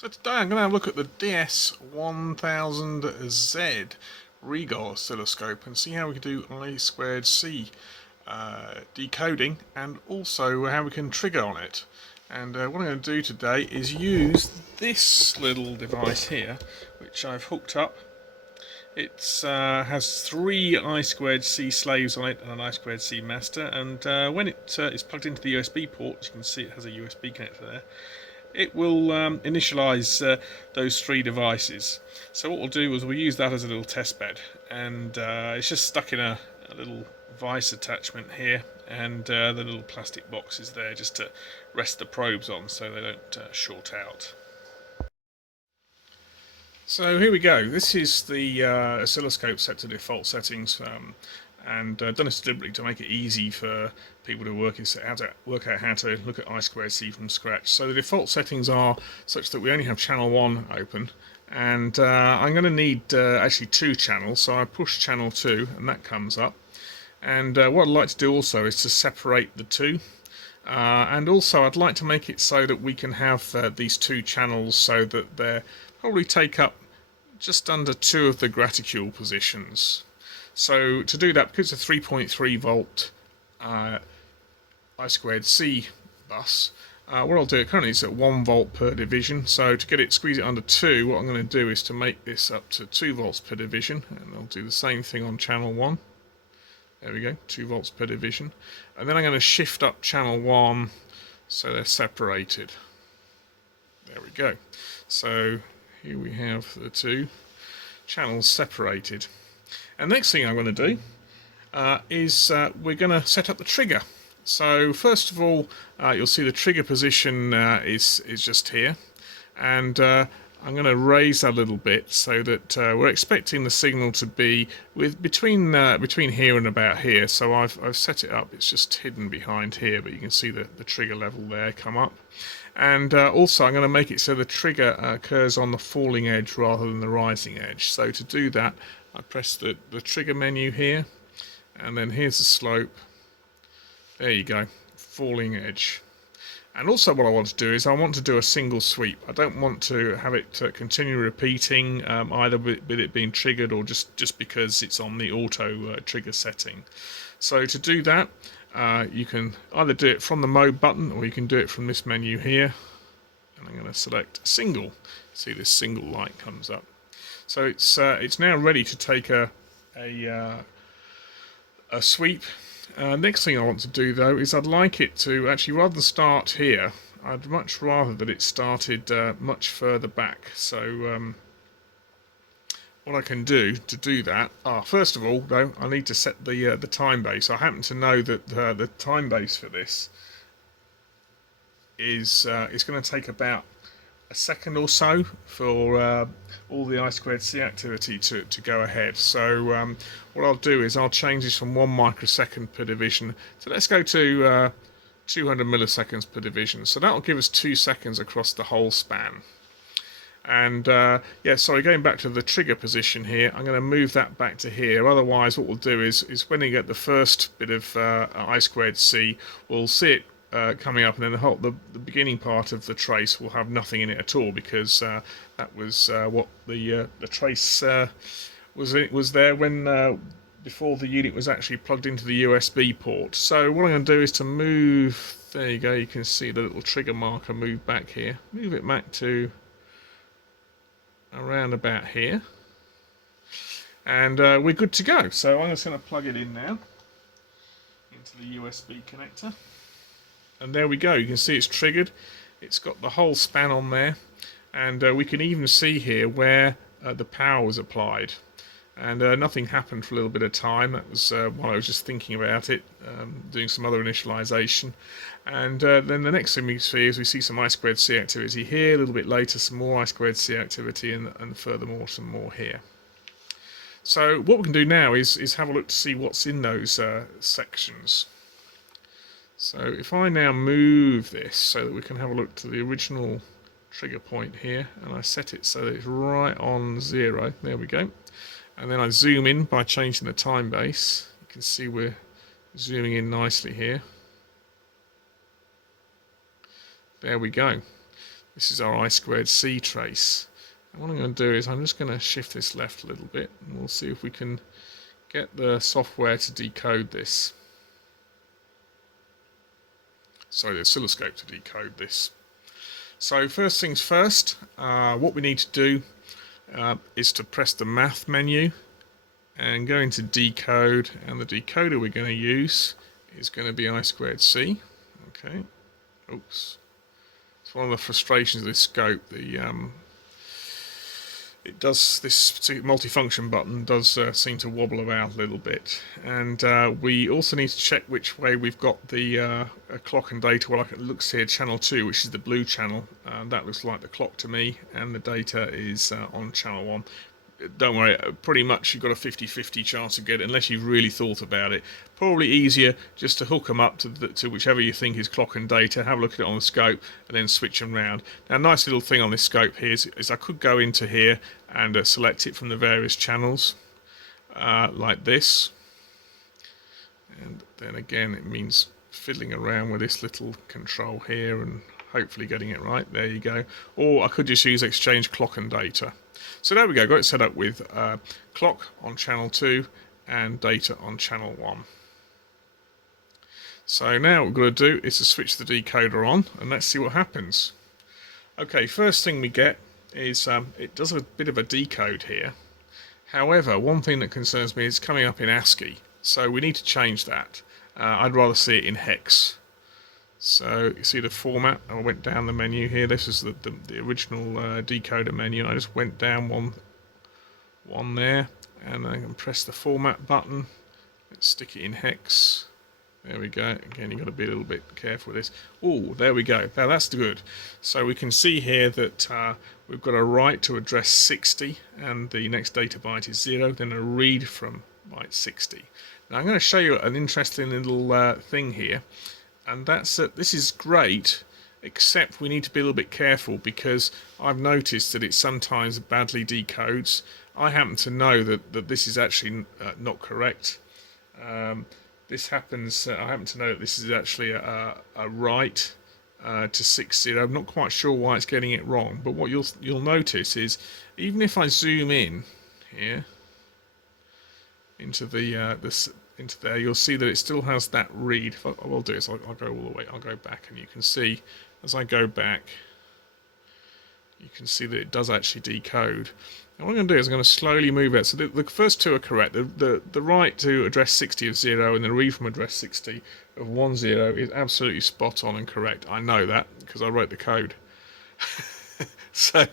So today I'm going to have a look at the DS1000Z Rigol oscilloscope and see how we can do I2C decoding and also how we can trigger on it. And what I'm going to do today is use this little device here, which I've hooked up. It has three I2C slaves on it and an I2C master, and when it is plugged into the USB port, you can see it has a USB connector there. It will initialize those three devices. So what we'll do is we'll use that as a little test bed, and it's just stuck in a little vice attachment here, and the little plastic box is there just to rest the probes on so they don't short out. So here we go. This is the oscilloscope set to default settings, and done this deliberately to make it easy for people to work out how to look at I2C from scratch. So the default settings are such that we only have channel 1 open, and I'm going to need actually two channels, so I push channel 2 and that comes up. And what I'd like to do also is to separate the two, and also I'd like to make it so that we can have these two channels so that they probably take up just under two of the graticule positions. So to do that, because it's a 3.3 volt I2C bus, what I'll do currently is at 1 volt per division. So to squeeze it under 2, what I'm going to do is to make this up to 2 volts per division, and I'll do the same thing on channel 1. There we go, 2 volts per division. And then I'm going to shift up channel 1 so they're separated. There we go. So here we have the two channels separated. And next thing I'm going to do is we're going to set up the trigger. So first of all, you'll see the trigger position is just here, and I'm going to raise that a little bit so that we're expecting the signal to be between here and about here. So I've set it up. It's just hidden behind here, but you can see the trigger level there come up. And also I'm going to make it so the trigger occurs on the falling edge rather than the rising edge. So to do that, I press the trigger menu here, and then here's the slope. There you go, falling edge. And also what I want to do is I want to do a single sweep. I don't want to have it continue repeating, either with it being triggered or just because it's on the auto trigger setting. So to do that, you can either do it from the mode button or you can do it from this menu here. And I'm going to select single. See, this single light comes up. So it's now ready to take a sweep. Next thing I want to do though is I'd like it to actually, rather than start here, I'd much rather that it started much further back. So what I can do to do that, first of all though, I need to set the time base. I happen to know that the time base for this is going to take about a second or so for all the I2C activity to go ahead. So what I'll do is I'll change this from 1 microsecond per division. So let's go to 200 milliseconds per division. So that'll give us 2 seconds across the whole span. And yeah, sorry, going back to the trigger position here, I'm going to move that back to here. Otherwise, what we'll do is when you get the first bit of I2C, we'll see it coming up, and then the beginning part of the trace will have nothing in it at all, because that was what the trace was there when before the unit was actually plugged into the USB port. So what I'm going to do is to move. There you go. You can see the little trigger marker move back here. Move it back to around about here, and we're good to go. So I'm just going to plug it in now into the USB connector. And there we go, you can see it's triggered. It's got the whole span on there, and we can even see here where the power was applied. And nothing happened for a little bit of time. That was while I was just thinking about it, doing some other initialization. And then the next thing we see is we see some I2C activity here, a little bit later some more I2C activity, and furthermore some more here. So what we can do now is have a look to see what's in those sections. So if I now move this so that we can have a look to the original trigger point here, and I set it so that it's right on 0, there we go. And then I zoom in by changing the time base. You can see we're zooming in nicely here. There we go. This is our I2C trace. And what I'm going to do is I'm just going to shift this left a little bit, and we'll see if we can get the software to decode this. Sorry, the oscilloscope to decode this. So first things first, what we need to do is to press the math menu and go into decode, and the decoder we're going to use is going to be I2C. Okay, oops. It's one of the frustrations of this scope. It does, this multifunction button does seem to wobble about a little bit, and we also need to check which way we've got the clock and data. Well, it looks here channel 2, which is the blue channel. That looks like the clock to me, and the data is on channel 1. Don't worry, pretty much you've got a 50-50 chance of getting it, unless you've really thought about it. Probably easier just to hook them up to whichever you think is clock and data, have a look at it on the scope, and then switch them round. Now, a nice little thing on this scope here is I could go into here and select it from the various channels, like this. And then again, it means fiddling around with this little control here and hopefully getting it right. There you go. Or I could just use exchange clock and data. So there we go, got it set up with clock on channel 2 and data on channel 1. So now what we've got to do is to switch the decoder on, and let's see what happens. Okay, first thing we get is it does a bit of a decode here. However, one thing that concerns me is it's coming up in ASCII, so we need to change that. I'd rather see it in hex. So you see the format. I went down the menu here. This is the original decoder menu. I just went down one there, and I can press the format button. Let's stick it in hex. There we go. Again, you've got to be a little bit careful with this. Oh, there we go. Now that's good. So we can see here that we've got a write to address 60, and the next data byte is 0. Then a read from byte 60. Now I'm going to show you an interesting little thing here. And that's this is great, except we need to be a little bit careful, because I've noticed that it sometimes badly decodes. I happen to know that this is actually not correct. This happens. I happen to know that this is actually a write to 60. I'm not quite sure why it's getting it wrong, but what you'll notice is, even if I zoom in here into into there, you'll see that it still has that read. What I'll do is I'll go all the way. I'll go back, and you can see as I go back, you can see that it does actually decode. And what I'm going to do is I'm going to slowly move it. So the first two are correct. The write to address 60 of 0 and the read from address 60 of 10 is absolutely spot on and correct. I know that because I wrote the code. So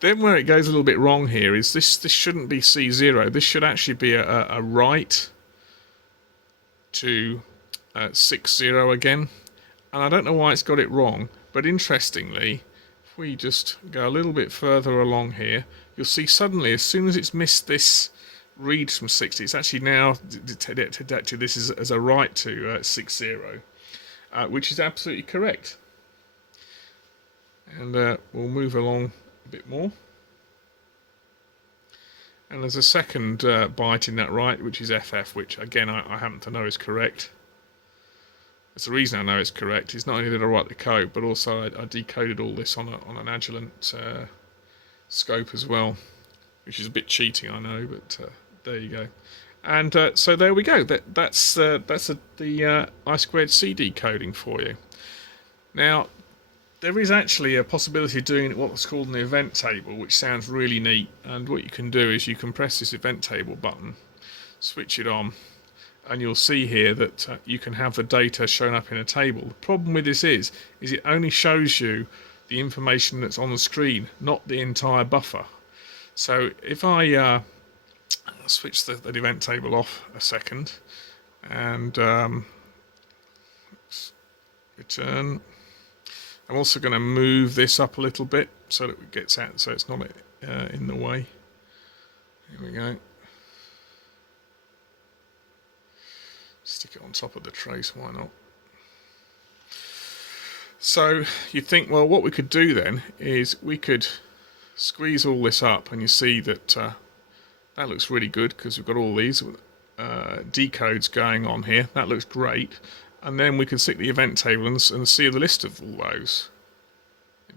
then where it goes a little bit wrong here is this shouldn't be C0. This should actually be a write to 60 again, and I don't know why it's got it wrong, but interestingly, if we just go a little bit further along here, you'll see suddenly as soon as it's missed this read from 60, it's actually now detected this as a write to 60, which is absolutely correct. And we'll move along a bit more. And there's a second byte in that write, which is FF, which again I happen to know is correct. There's a reason I know it's correct. It's not only did I write the code, but also I decoded all this on an Agilent scope as well, which is a bit cheating, I know, but there you go. And so there we go. That's the I2C decoding for you. Now, there is actually a possibility of doing what's called an event table, which sounds really neat. And what you can do is you can press this event table button, switch it on, and you'll see here that you can have the data shown up in a table. The problem with this is it only shows you the information that's on the screen, not the entire buffer. So if I switch the event table off a second and return. I'm also going to move this up a little bit so that it gets out, so it's not in the way. Here we go. Stick it on top of the trace, why not? So you'd think, well, what we could do then is we could squeeze all this up, and you see that that looks really good because we've got all these decodes going on here. That looks great. And then we can stick the event table and see the list of all those.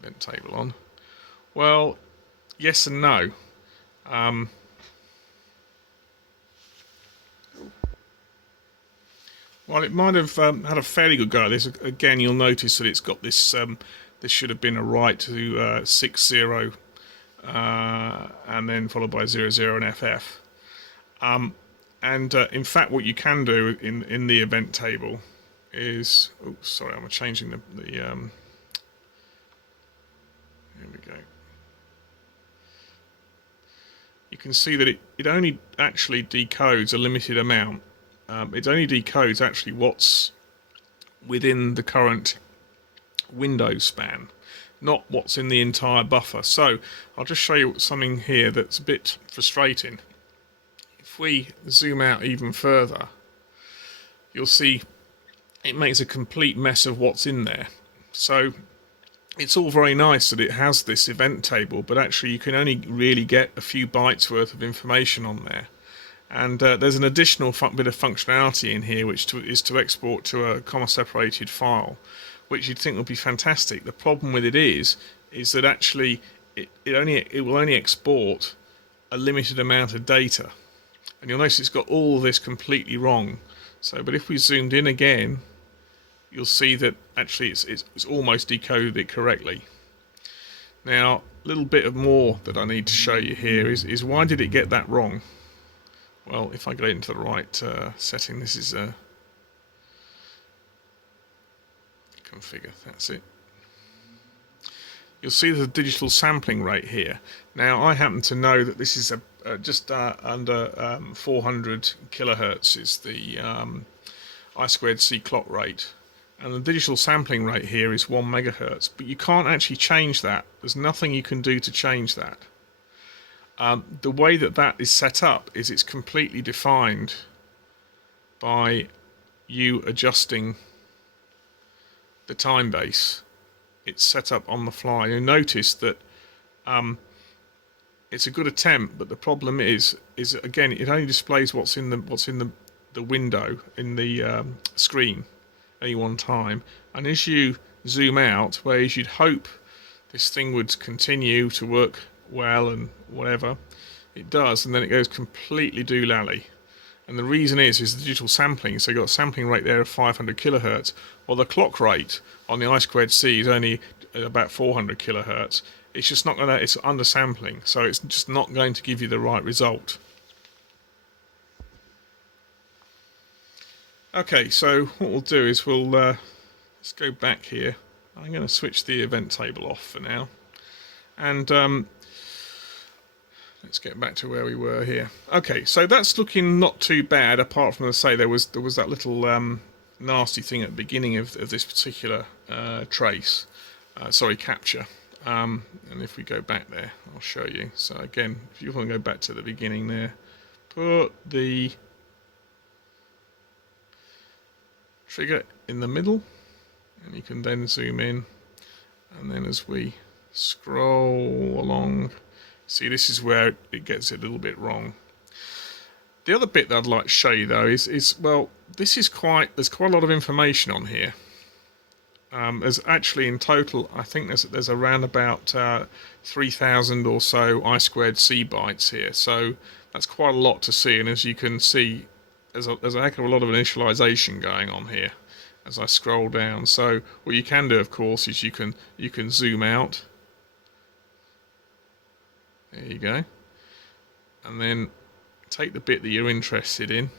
event table on. Well, yes and no. Well, it might have had a fairly good go at this. Again, you'll notice that it's got this. This should have been a write to 60, and then followed by 00 and FF. In fact, what you can do in the event table is, oops, sorry, I'm changing the here we go. You can see that it only actually decodes a limited amount. It only decodes actually what's within the current window span, not what's in the entire buffer. So I'll just show you something here that's a bit frustrating. If we zoom out even further, you'll see it makes a complete mess of what's in there. So it's all very nice that it has this event table, but actually you can only really get a few bytes worth of information on there. And there's an additional bit of functionality in here, which is to export to a comma-separated file, which you'd think would be fantastic. The problem with it is that actually it will only export a limited amount of data, and you'll notice it's got all this completely wrong. So, but if we zoomed in again, you'll see that actually it's almost decoded it correctly. Now, a little bit of more that I need to show you here is why did it get that wrong? Well, if I go into the right setting, this is configure, that's it. You'll see the digital sampling rate here. Now, I happen to know that this is just under 400 kilohertz is the I2C clock rate. And the digital sampling rate here is 1 megahertz, but you can't actually change that. There's nothing you can do to change that. The way that is set up is it's completely defined by you adjusting the time base. It's set up on the fly. You'll notice that it's a good attempt, but the problem is again it only displays what's in the window in the screen any one time, and as you zoom out, whereas you'd hope this thing would continue to work well and whatever, it does, and then it goes completely doolally. And the reason is the digital sampling. So you've got a sampling rate there of 500 kilohertz, while the clock rate on the I2C is only about 400 kilohertz. It's just not gonna. It's undersampling, so it's just not going to give you the right result. Okay, so what we'll do is let's go back here. I'm going to switch the event table off for now, and let's get back to where we were here. Okay, so that's looking not too bad, apart from, say, there was that little nasty thing at the beginning of this particular capture. And if we go back there, I'll show you. So again, if you want to go back to the beginning there, put the trigger in the middle, and you can then zoom in, and then as we scroll along, see, this is where it gets a little bit wrong. The other bit that I'd like to show you though is well, there's quite a lot of information on here. There's actually in total, I think there's around about 3,000 or so I2C bytes here, so that's quite a lot to see. And as you can see, there's a heck of a lot of initialization going on here as I scroll down. So what you can do, of course, is you can zoom out. There you go. And then take the bit that you're interested in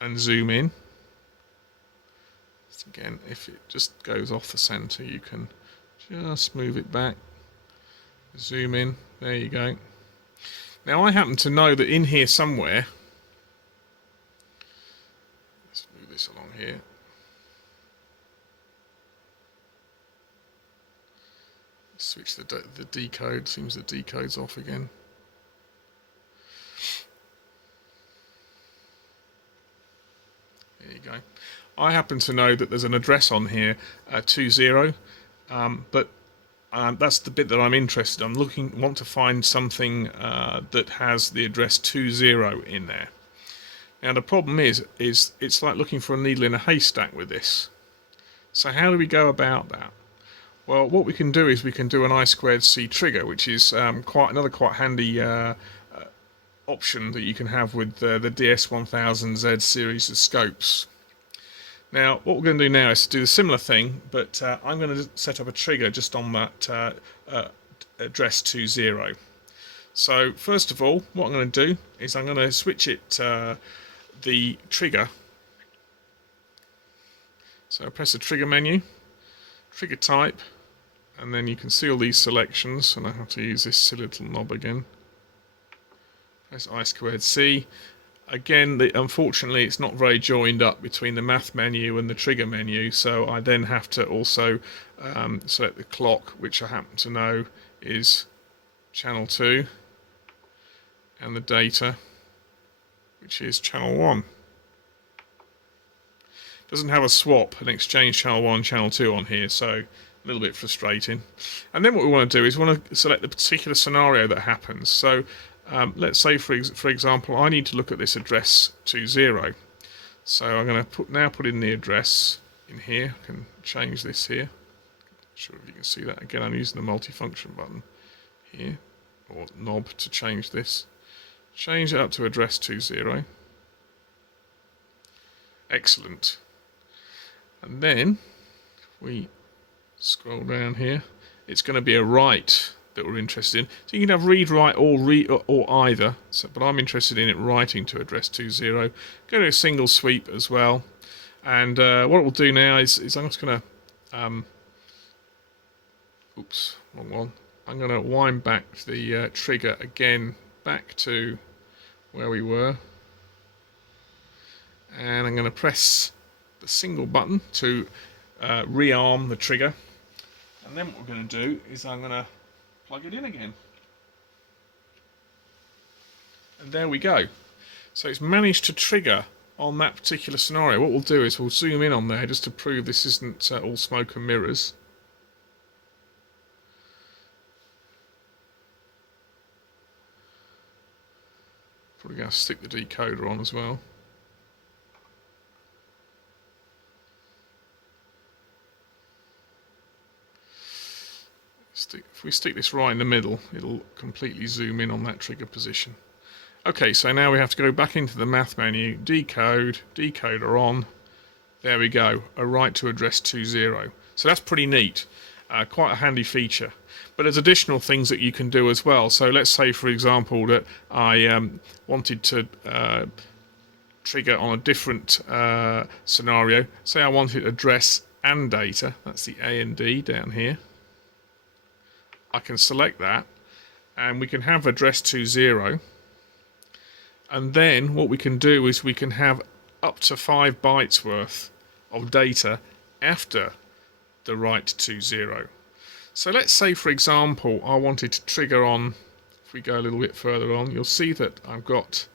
and zoom in. So again, if it just goes off the center, you can just move it back, zoom in. There you go. Now I happen to know that in here somewhere, let's move this along here. Switch the decode, seems the decode's off again. There you go. I happen to know that there's an address on here, 20, but that's the bit that I'm interested in. Want to find something that has the address 20 in there. Now the problem is it's like looking for a needle in a haystack with this. So how do we go about that? Well, what we can do is we can do an I2C trigger, which is quite handy option that you can have with the DS1000Z series of scopes. Now, what we're going to do now is to do a similar thing, but I'm going to set up a trigger just on that address 20. So first of all, what I'm going to do is I'm going to switch it the trigger. So I press the trigger menu, trigger type, and then you can see all these selections, and I have to use this little knob again. Press I2C. Again, unfortunately, it's not very joined up between the math menu and the trigger menu, so I then have to also select the clock, which I happen to know is channel 2, and the data, which is channel 1. Doesn't have a swap and exchange channel 1 channel 2 on here, so a little bit frustrating. And then what we want to do is we want to select the particular scenario that happens. So let's say for example I need to look at this address 20. So I'm going to put in the address in here. I can change this here. Not sure if you can see that. Again, I'm using the multifunction button here, or knob, to change this. Change it up to address 20. Excellent. And then if we scroll down here, it's going to be a write that we're interested in. So you can have read, write, or either. So, but I'm interested in it writing to address 20. Go to a single sweep as well. And what it will do now is I'm just going to oops, wrong one. I'm going to wind back the trigger again back to where we were, and I'm going to press the single button to rearm the trigger, and then what we're going to do is I'm going to plug it in again, and there we go. So it's managed to trigger on that particular scenario. What we'll do is we'll zoom in on there just to prove this isn't all smoke and mirrors. Probably going to stick the decoder on as well. If we stick this right in the middle, it'll completely zoom in on that trigger position. Okay, so now we have to go back into the math menu, decode, decoder on. There we go, a write to address 20. So that's pretty neat, quite a handy feature. But there's additional things that you can do as well. So let's say, for example, that I wanted to trigger on a different scenario. Say I wanted address and data, that's the A and D down here. I can select that, and we can have address 20. And then what we can do is we can have up to 5 bytes worth of data after the write to 20. So let's say, for example, I wanted to trigger on, if we go a little bit further on, you'll see that I've got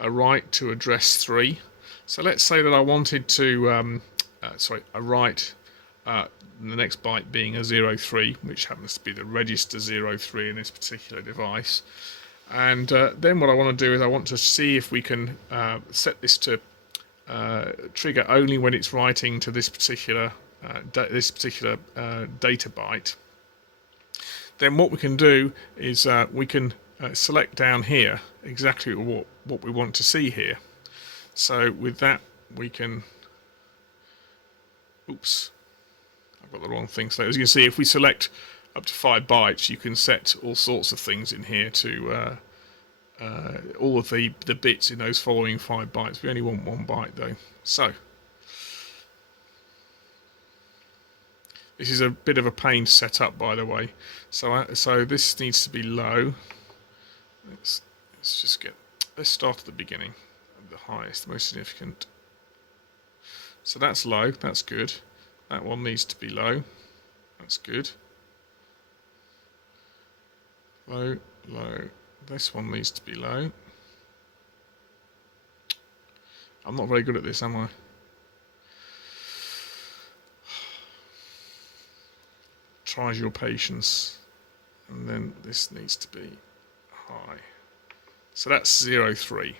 a write to address 3. So let's say that I wanted to, a write, the next byte being a 03, which happens to be the register 03 in this particular device. And then what I want to do is I want to see if we can set this to trigger only when it's writing to this particular data byte. Then what we can do is we can select down here exactly what we want to see here. So with that we can, oops, I've got the wrong thing. So as you can see, if we select up to 5 bytes, you can set all sorts of things in here to all of the bits in those following 5 bytes. We only want 1 byte though. So this is a bit of a pain to set up, by the way. So this needs to be low. Let's start at the beginning, the highest, most significant. So that's low. That's good. That one needs to be low. That's good. Low, low. This one needs to be low. I'm not very good at this, am I? Tries your patience. And then this needs to be high. So that's 03.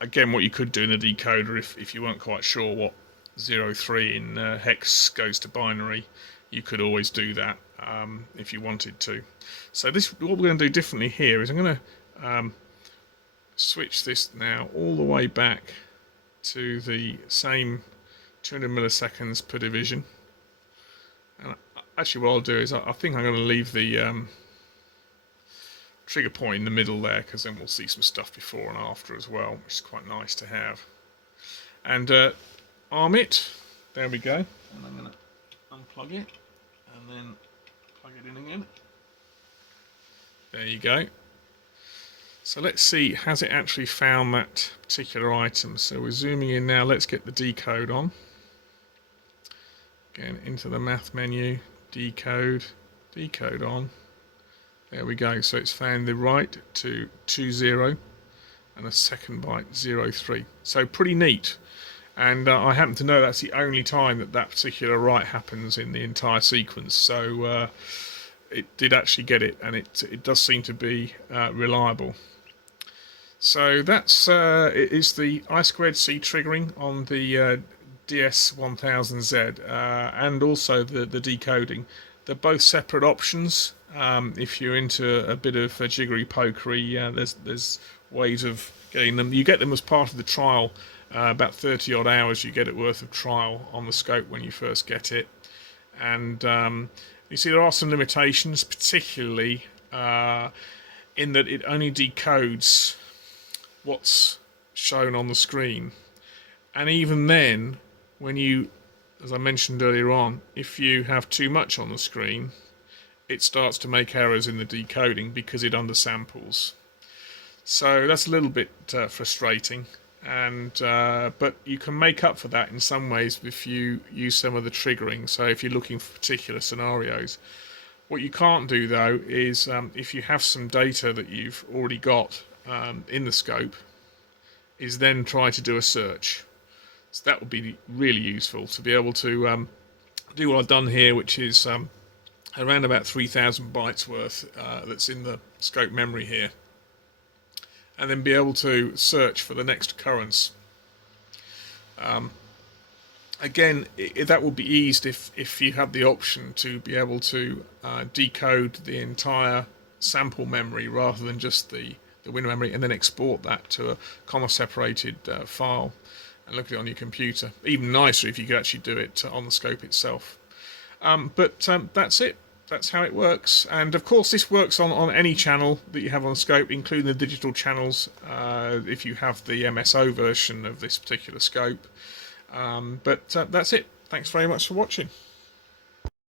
Again, what you could do in a decoder if you weren't quite sure 03 in hex goes to binary, you could always do that if you wanted to. So what we're going to do differently here is I'm going to switch this now all the way back to the same 200 milliseconds per division. And actually what I'll do is I think I'm going to leave the trigger point in the middle there, because then we'll see some stuff before and after as well, which is quite nice to have. And arm it, there we go, and I'm going to unplug it and then plug it in again. There you go. So let's see, has it actually found that particular item? So we're zooming in now, let's get the decode on. Again, into the math menu, decode, decode on. There we go, so it's found the write to 20 and a second byte 03. So pretty neat. And I happen to know that's the only time that that particular write happens in the entire sequence. So it did actually get it, and it does seem to be reliable. So that's it is the I2C triggering on the DS1000Z and also the decoding. They're both separate options. If you're into a bit of jiggery pokery, there's ways of getting them. You get them as part of the trial. About 30 odd hours you get it worth of trial on the scope when you first get it. And you see there are some limitations, particularly in that it only decodes what's shown on the screen. And even then, when you, as I mentioned earlier on, if you have too much on the screen, it starts to make errors in the decoding because it undersamples. So that's a little bit frustrating, and but you can make up for that in some ways if you use some of the triggering. So if you're looking for particular scenarios, what you can't do though is if you have some data that you've already got in the scope, is then try to do a search. So that would be really useful to be able to do what I've done here, which is around about 3,000 bytes worth that's in the scope memory here, and then be able to search for the next occurrence. Again, that will be eased if you have the option to be able to decode the entire sample memory rather than just the window memory, and then export that to a comma-separated file and look at it on your computer. Even nicer if you could actually do it on the scope itself. But that's it. That's how it works. And of course this works on any channel that you have on the scope, including the digital channels if you have the MSO version of this particular scope. But that's it. Thanks very much for watching.